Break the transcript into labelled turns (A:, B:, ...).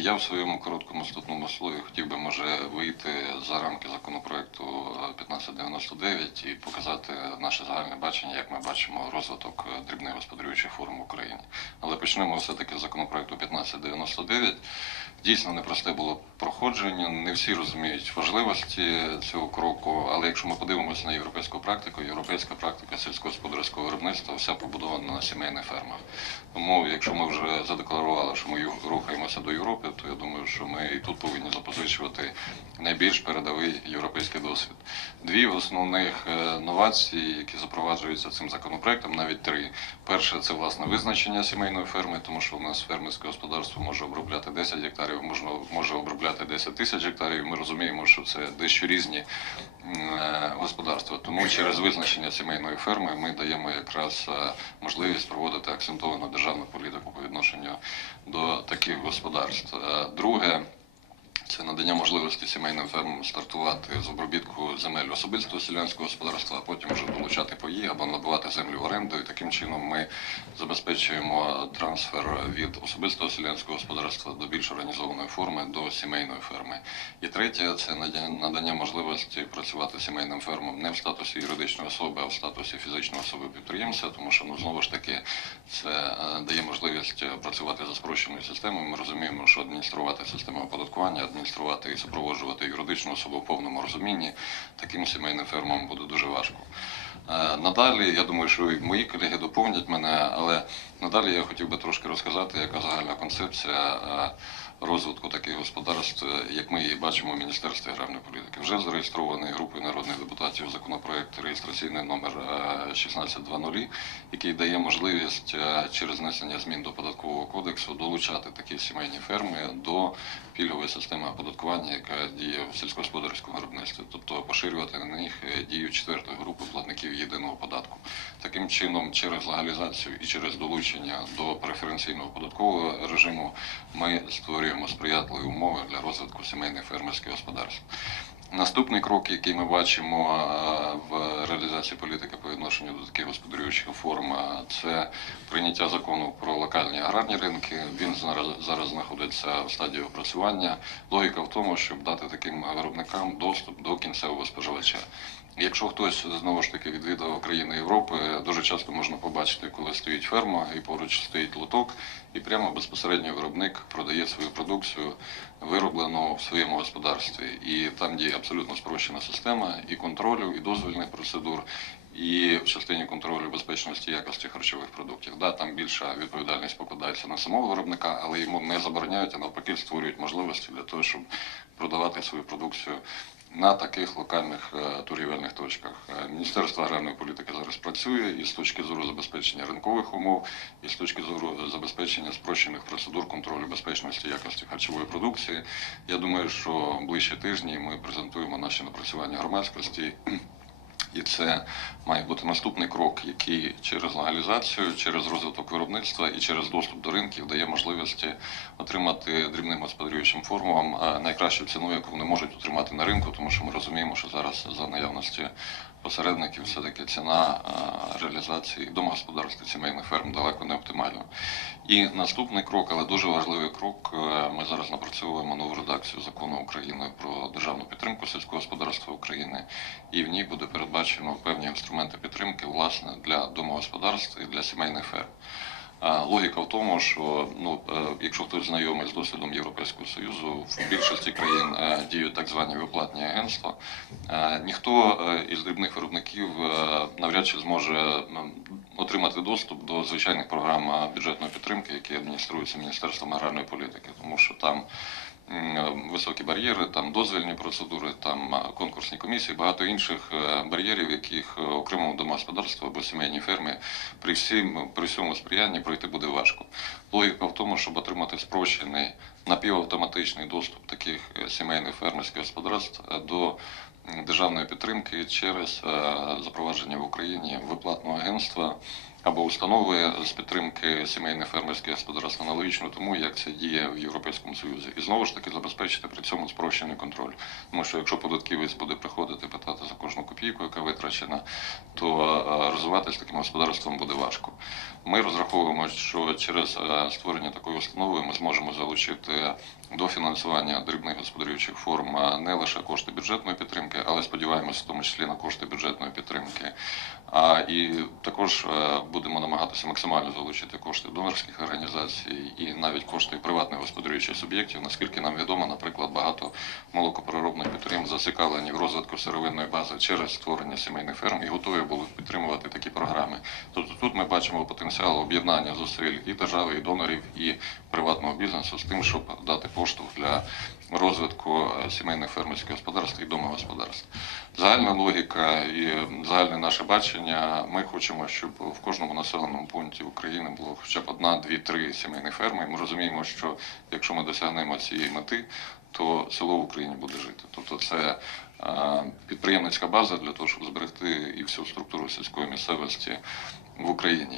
A: Я в своєму короткому статному слові хотів би може вийти за рамки законопроекту е, 1599 і показати наше загальне бачення, як ми бачимо розвиток дрібних господарюючих форм в Україні. Але почнемо все-таки з законопроекту 1599. Дійсно непросте було проходження. Не всі розуміють важливості цього кроку. Але якщо ми подивимося на європейську практику, європейська практика сільськогосподарського виробництва вся побудована на сімейних фермах. Тому, якщо ми вже задекларували, що ми рухаємося до Європи, то я думаю, що ми і тут повинні запозичувати найбільш передовий європейський досвід. Дві основних е, новації, які запроваджуються цим законопроектом, навіть три. Перше це власне визначення сімейної ферми, тому що у нас фермерське господарство може 10 гектарів, можна може обробляти 10 тисяч гектарів. Ми розуміємо, що це дещо різні е, господарства. Тому через визначення сімейної ферми ми даємо якраз е, можливість проводити акцентовану державну політику по відношенню до таких господарств. Е, Друге. Це надання можливості сімейним фермам стартувати з обробітку земель особистого селянського господарства, а потім вже долучати паї або набувати землю в оренду. І таким чином ми забезпечуємо трансфер від особистого селянського господарства до більш організованої форми до сімейної ферми. І третє це надання можливості працювати сімейним фермам не в статусі юридичної особи, а в статусі фізичної особи підприємця, тому що ну знову ж таки це е, дає можливість працювати за спрощеною системою. Ми розуміємо, що адмініструвати систему оподаткування, адмініструвати і супроводжувати юридичну особу в повному розумінні таким сімейним фермам буде дуже важко. Е, Надалі, я думаю, що мої колеги доповнять мене, але надалі я хотів би трошки розказати, яка загальна концепція е, розвитку таких господарств, як ми її бачимо в Міністерстві аграрної політики. Вже зареєстрований групою народних депутатів законопроект реєстраційний номер е, 1620, який дає можливість е, через внесення змін до податкового кодексу долучати такі сімейні ферми до пільгової системи оподаткування, яка діє в сільськогосподарському виробництві, тобто поширювати на них е, дію четвертої групи платників єдиного податку. Таким чином, через легалізацію і через долучення до преференційного податкового режиму ми створюємо сприятливі умови для розвитку сімейних фермерських господарств. Наступний крок, який ми бачимо в реалізації політики по відношенню до таких господарюючих форм, це прийняття закону про локальні аграрні ринки. Він зараз знаходиться в стадії опрацювання. Логіка в тому, щоб дати таким виробникам доступ до кінцевого споживача. Якщо хтось знову ж таки відвідав країни Європи, дуже часто можна побачити, коли стоїть ферма і поруч стоїть лоток, і прямо безпосередньо виробник продає свою продукцію, вироблену в своєму господарстві. І там діє абсолютно спрощена система і контролю, і дозвільних процедур, і в частині контролю безпечності якості харчових продуктів. Да, там більша відповідальність покладається на самого виробника, але йому не забороняють, а навпаки створюють можливості для того, щоб продавати свою продукцію на таких локальних е, торгівельних точках. Е, Міністерство аграрної політики зараз працює і з точки зору забезпечення ринкових умов, і з точки зору забезпечення спрощених процедур контролю безпечності якості харчової продукції. Я думаю, що ближчі тижні ми презентуємо наші напрацювання громадськості. І це має бути наступний крок, який через легалізацію, через розвиток виробництва і через доступ до ринків дає можливості отримати дрібним господарюючим формам найкращу ціну, яку вони можуть отримати на ринку, тому що ми розуміємо, що зараз за наявності посередників все-таки ціна реалізації домогосподарських сімейних ферм далеко не оптимальна. І наступний крок, але дуже важливий крок. е, Ми зараз напрацьовуємо нову редакцію закону України про державну підтримку сільського господарства України, і в ній буде передбачено певні інструменти підтримки власне для домогосподарств і для сімейних ферм. Логіка в тому, що ну, е, якщо хтось знайомий з досвідом Європейського Союзу, в більшості країн е, діють так звані виплатні агентства. Е, Ніхто із дрібних виробників навряд чи зможе отримати доступ до звичайних програм бюджетної підтримки, які адмініструються Міністерством аграрної політики, тому що там високі бар'єри, там дозвільні процедури, там е, конкурсні комісії, багато інших е, бар'єрів, яких е, окремому домогосподарству або сімейній фермі при всім при всьому сприянні пройти буде важко. Логіка в тому, щоб отримати спрощений напівавтоматичний доступ таких е, сімейних фермерських господарств е, до державної підтримки через е, запровадження в Україні виплатного агентства або установи з підтримки сімейних фермерських господарств аналогічно тому, як це діє в Європейському Союзі, і знову ж таки забезпечити при цьому спрощений контроль. Тому що якщо податківець буде приходити питати за кожну копійку, яка витрачена, то е, розвиватися таким господарством буде важко. Ми розраховуємо, що через е, створення такої установи ми зможемо залучити до фінансування дрібних господарюючих форм не лише кошти бюджетної підтримки, але сподіваємося, в тому числі на кошти бюджетної підтримки. А і також е, будемо намагатися максимально залучити кошти донорських організацій і навіть кошти приватних господарюючих суб'єктів. Наскільки нам відомо, наприклад, багато молокопереробних підприємств зацікавлені в розвитку сировинної бази через створення сімейних ферм і готові були підтримувати такі програми. Тобто тут ми бачимо потенціал об'єднання зусиль і держави, і донорів, і приватного бізнесу з тим, щоб дати поштовх для розвитку сімейних фермерських господарств і домогосподарств. Загальна логіка і загальне наше бачення. Ми хочемо, щоб в кожному населеному пункті України було хоча б одна, дві, три сімейні ферми. І Ми розуміємо, що якщо ми досягнемо цієї мети, то село в Україні буде жити. Тобто це е, підприємницька база для того, щоб зберегти і всю структуру сільської місцевості в Україні.